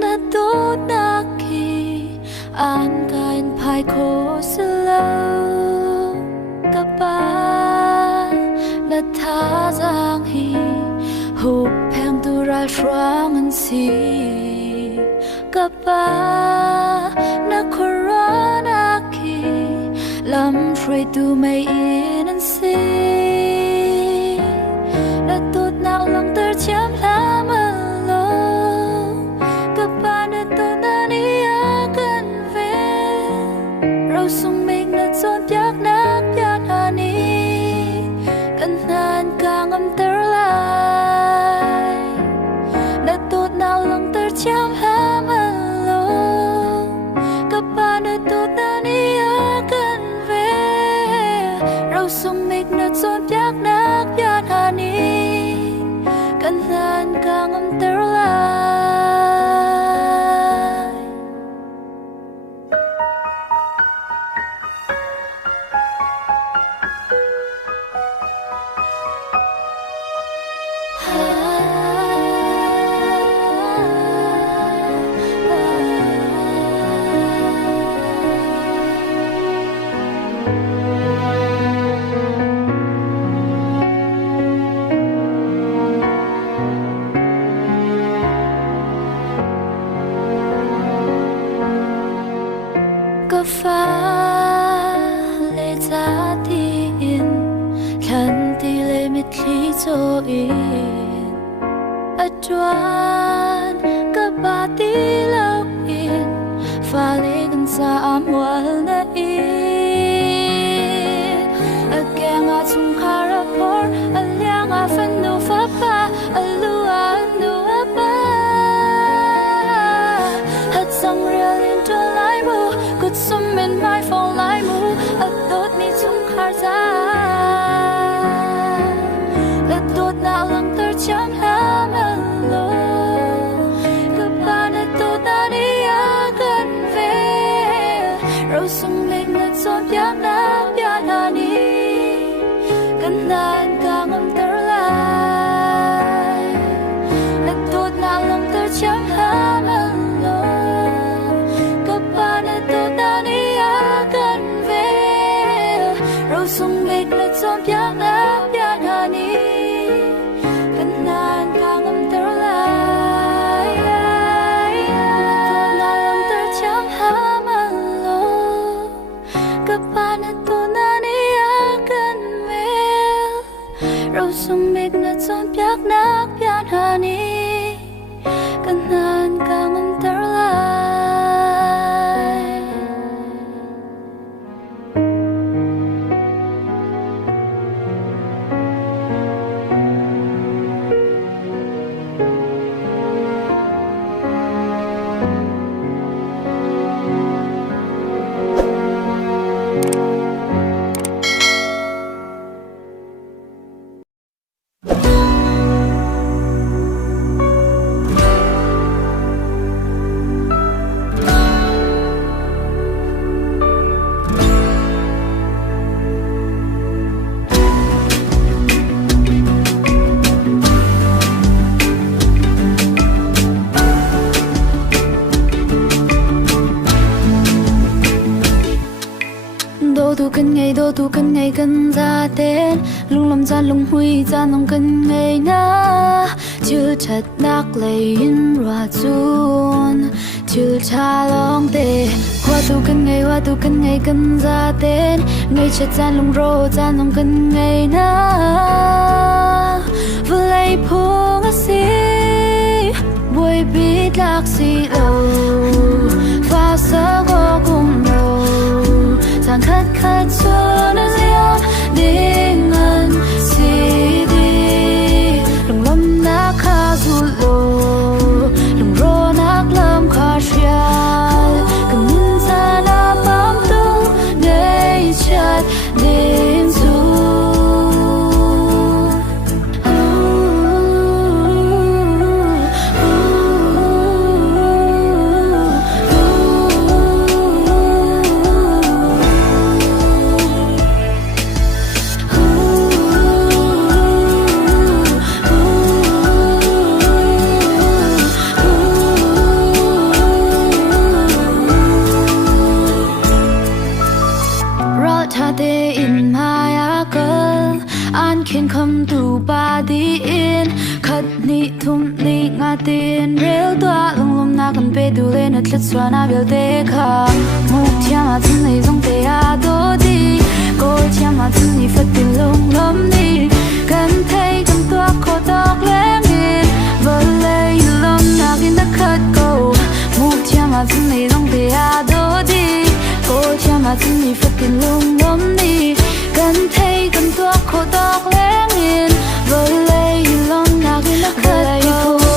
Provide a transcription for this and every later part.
na tốt na kỳ an kain phai khô slow cấp ba na tha giang hi hụp phèn tu ra xoang an si cấp ba na khora na kỳ lam free tu mai in an si na tốt na lang ter cham la ma lo cấp ba na tốt na ni a kan ve rau sung mình na chọn piak nak piak ani kan nan kang am ter lai na tốt na lang ter cham la ma lo cấp ba na tốt na ni a kan ve rau sung mình na chọn piak nak piak ani kan nan kang am ter lai có phá lệ giá tiền khăn tì lệ mít lý cho yên ở choan có ba tí lâu yên pha lệ gần xa ám hoal na yên ở kè ngã chung khá ra phор ở lia ngã phân nụ pháp ba ở lua nụ ba hết xong real in cho lại bu cút xum bên mai phong lại mu ở tốt mi chung khá ra ở tốt nào lăng ter chăm la mà lo các bạn ở tốt na đi a gần về rau sung mình là chọn piak na piak ani kan nan kang am ter lai ở tốt nào lăng ter chăm la mà lo các bạn ở tốt na đi a gần về rau sung mình là chọn piak na piak ani kan nan kang am ter lai tốt nào lăng ter chăm la mà lo các bạn ở tốt na đi a gần về rau sung mình là chọn piak na piak ani kan nan kang am ter lai đô tu cần ngày cần ra tên lung lâm gian lung huy gian lòng cần ngày na chưa chặt nát lấy in ra chun chưa cha long tê hoa tu cần ngày cần ra tên ngày chặt gian lung rô gian lòng cần ngày na vừa lấy phong a si buổi biết lạc si lâu pha sơ go cùng lâu sang khát khát cho nó riêng đến ngân si đi lòng lâm nát khá du lô lòng rô nát lâm khá xial cầm nhìn ra na bám tung ngày chặt đến du in real toa lung lum na kan pe du le na tlat swa na bel te kha mu thia ma chun nei zong te a do di ko thia ma chun ni fat tin lung lum ni kan thei kan tua ko tok le ngin vol le lum na kin na khat ko mu thia ma chun nei zong te a do di ko thia ma chun ni fat tin lung lum ni kan thei kan tua ko tok le ngin vol le lum na kin na khat ko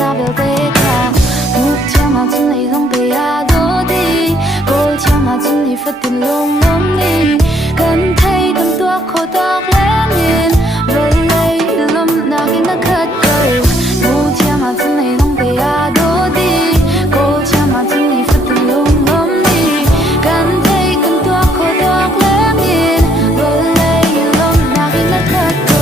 na bel te kha mu thia ma chun nei long te a do di ko thia ma chun ni fat tin lung lum ni kan thei kan tua kho tok le ngin vel lei lum na kin na khat ko mu thia ma chun nei long te a do di ko thia ma chun ni fat tin lung lum ni kan thei kan tua kho tok le ngin vel lei lum na kin na khat ko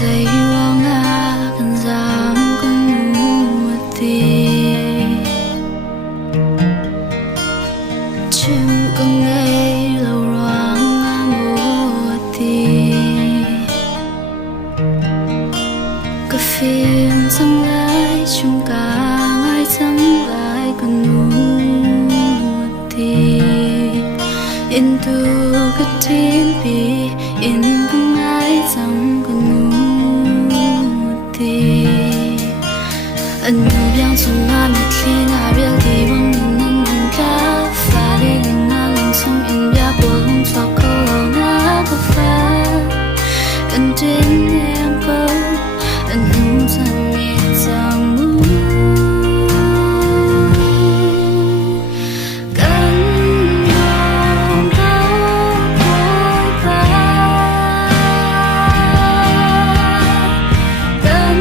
dây hoang nga cần dám con mùa tì chim con nghe lâu loáng nga mùa tì cả phim dâng lại chung cả ngay dâng lại con mùa tì in tu cái tin bi in con ai dâng con anh nuôi yang sung na met khi na real thì bông nên anh cá pha đi nên na lòng sông in ya buông cho câu na có pha cần trên em câu anh không dần nghe rằng mu cần nhung đâu vội vã cần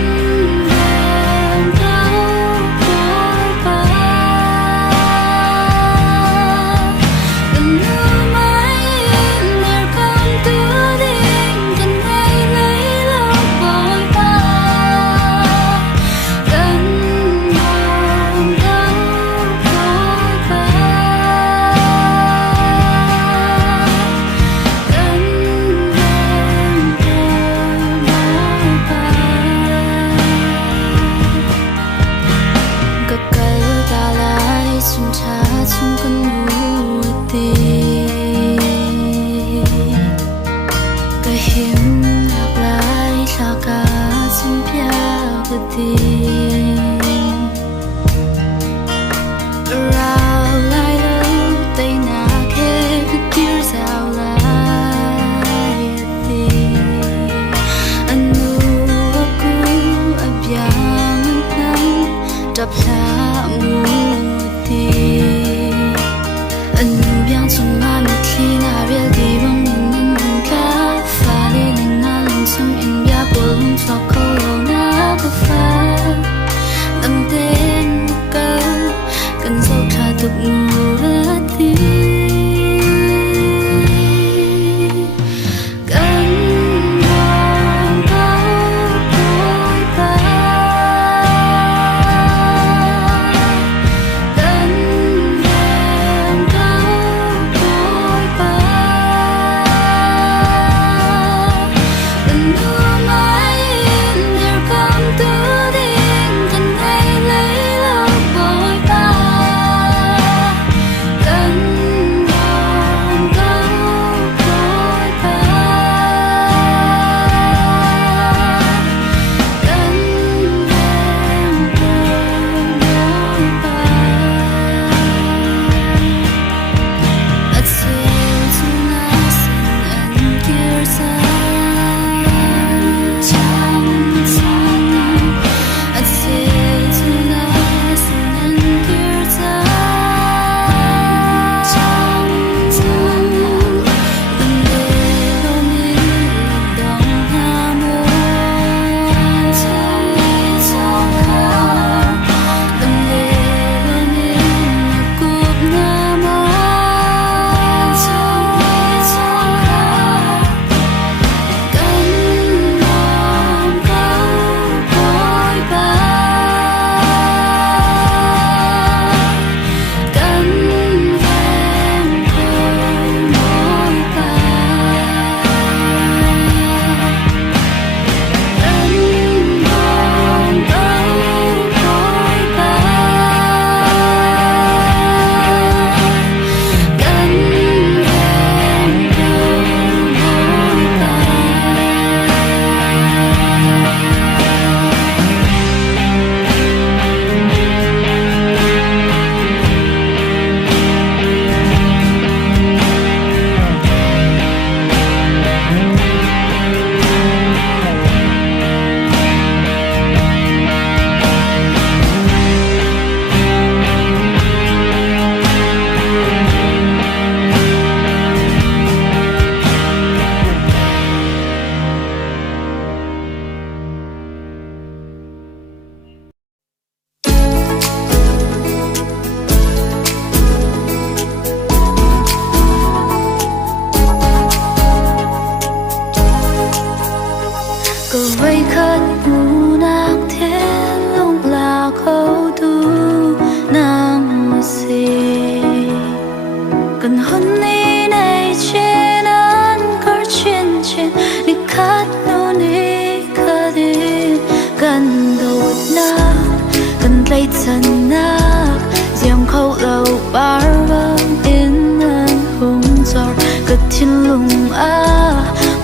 ก็ทิ้งลุง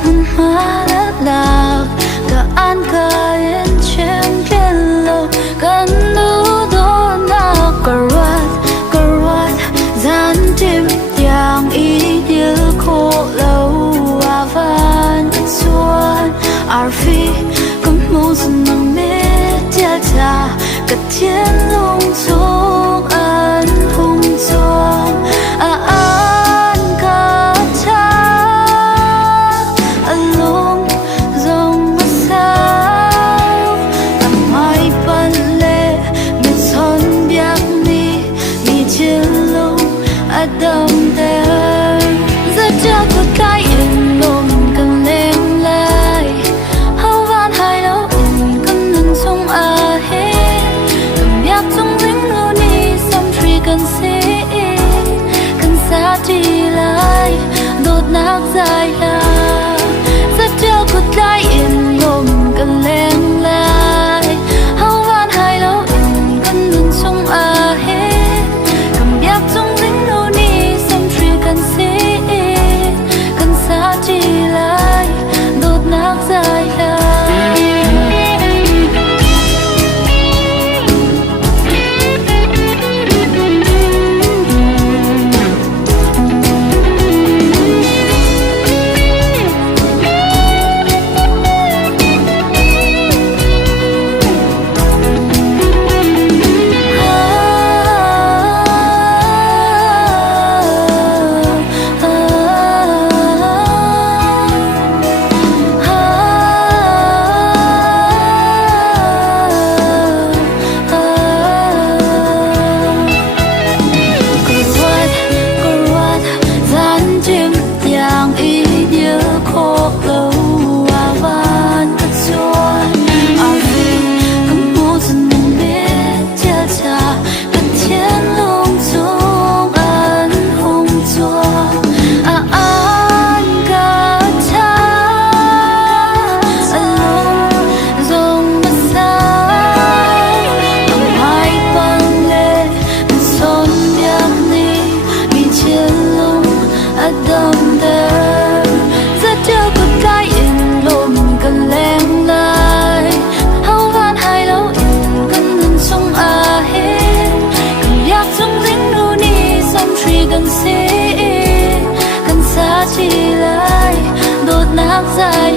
มันมาแล้วลาก็อ่านก็เห็นเช่นเดียวกันดูโดนก็รัดzanจิมอย่างอีเดียวโคโลอาวันส่วนอาร์ฟีก็มูสนังเมเดียตาก็เทียนลงทงอันหงจงอ่านก็ชาลงจงมาสาวทำไมปันเล่ไม่ทนแบบนี้มีเชื่อลงAdam there the job của cái in lom cần lên lại hao van hai lâu in cần nâng sông hết cầm nhạc trong lính lưu ni some tree cần see cần xa đi lại đột nát dài là the job của cái in lom cần lên lại hao van hai lâu in cần nâng sông hết cầm nhạc trong lính cần xa chỉ lại đột nát dài Adam there rất chưa có cái in lom cần lên lại hao van hai lâu in cần nâng sông hết cần nhạc trong lính lưu ni some tree cần see cần xa chỉ lại đột nát dài